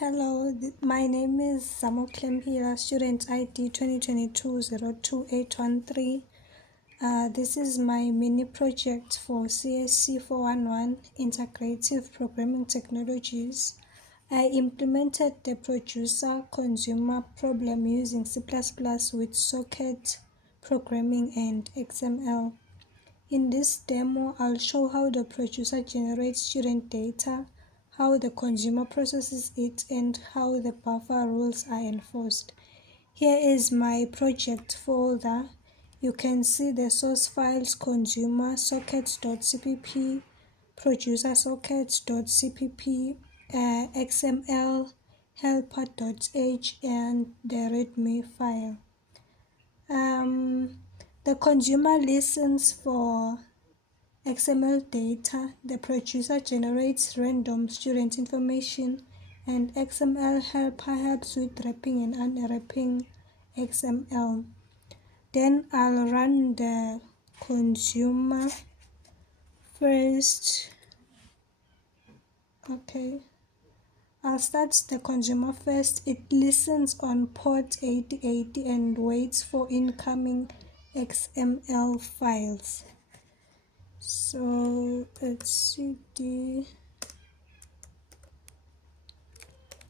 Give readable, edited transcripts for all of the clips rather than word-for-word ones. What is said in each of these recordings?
Hello, my name is Samo Klempila, student ID 2022-02813. This is my mini project for CSC 411 Integrative Programming Technologies. I implemented the producer consumer problem using C++ with socket programming and XML. In this demo, I'll show how the producer generates student data, how the consumer processes it, and how the buffer rules are enforced. Here is my project folder. You can see the source files consumer sockets.cpp, producer sockets.cpp, XML helper.h, and the README file. The consumer listens for XML data. The producer generates random student information, and XML helper helps with wrapping and unwrapping XML. Then I'll run the consumer first. Okay, I'll start the consumer first. It listens on port 8080 and waits for incoming XML files. So it's cd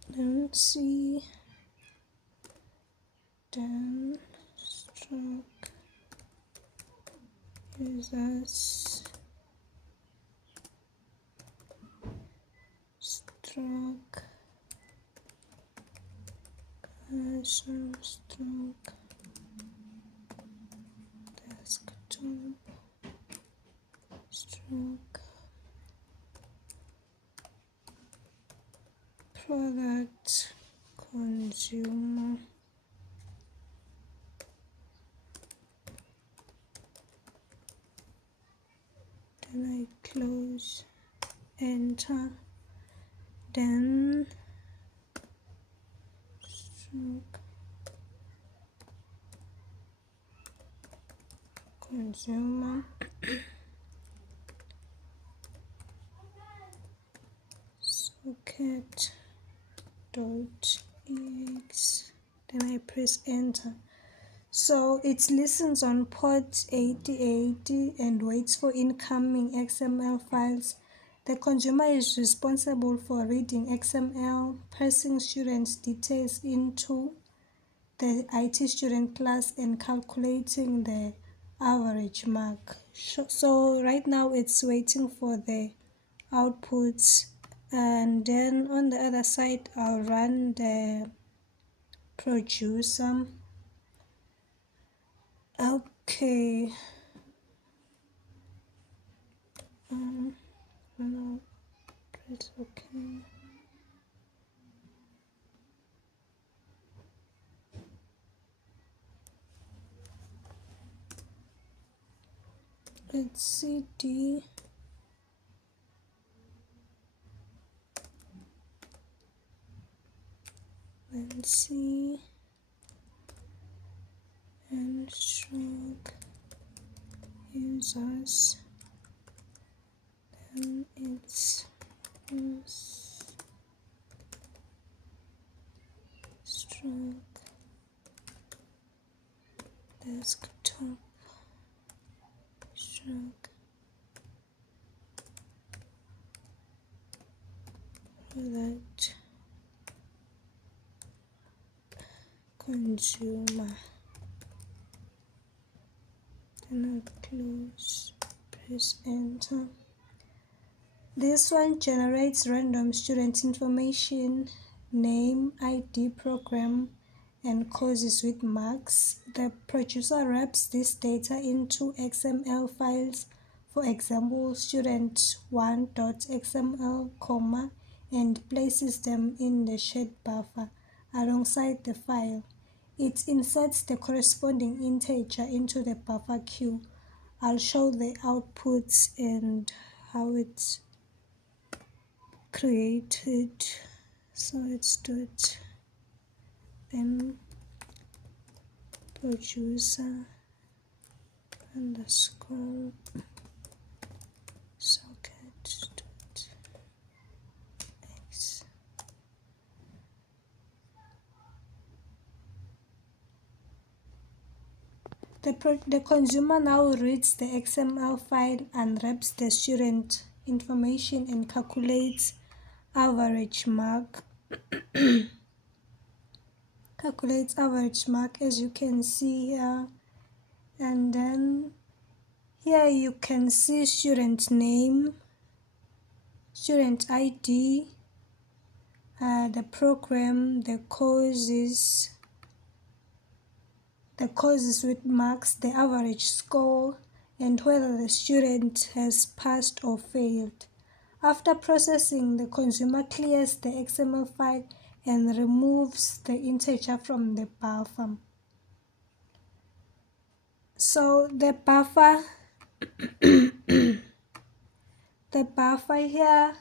then c then stroke users stroke cursor stroke desktop stroke product consumer. Then I close, enter, then stroke consumer socket.ex, then I press enter. So it listens on port 8080 and waits for incoming XML files. The consumer is responsible for reading XML, passing students' details into the IT student class, and calculating the average mark. So right now it's waiting for the outputs, and then on the other side I'll run the producer. Okay. No, press OK. It's cd then c and stroke users, then it's stroke desktop stroke product consumer. Then I'll close, press enter. This one generates random student information, name, ID, program, and courses with marks. The producer wraps this data into XML files, for example, student1.xml, and places them in the shared buffer alongside the file. It inserts the corresponding integer into the buffer queue. I'll show the outputs and how it's created. So it's dot then producer underscore socket dot x. The consumer now reads the XML file, unwraps the student information, and calculates average mark. Calculates average mark, as you can see here. And then here you can see student name, student ID, the program, the courses with marks, the average score, and whether the student has passed or failed. After processing, the consumer clears the XML file and removes the integer from the buffer. So the buffer here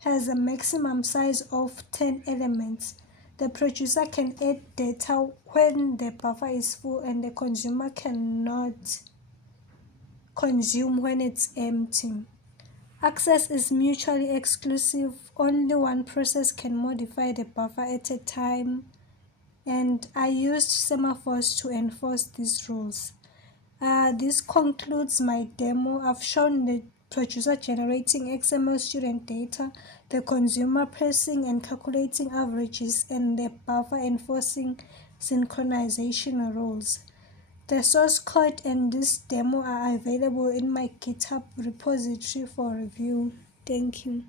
has a maximum size of 10 elements. The producer can add data when the buffer is full, and the consumer cannot consume when it's empty. Access is mutually exclusive. Only one process can modify the buffer at a time, and I used semaphores to enforce these rules. This concludes my demo. I've shown the producer generating XML student data, the consumer pressing and calculating averages, and the buffer enforcing synchronization rules. The source code and this demo are available in my GitHub repository for review. Thank you.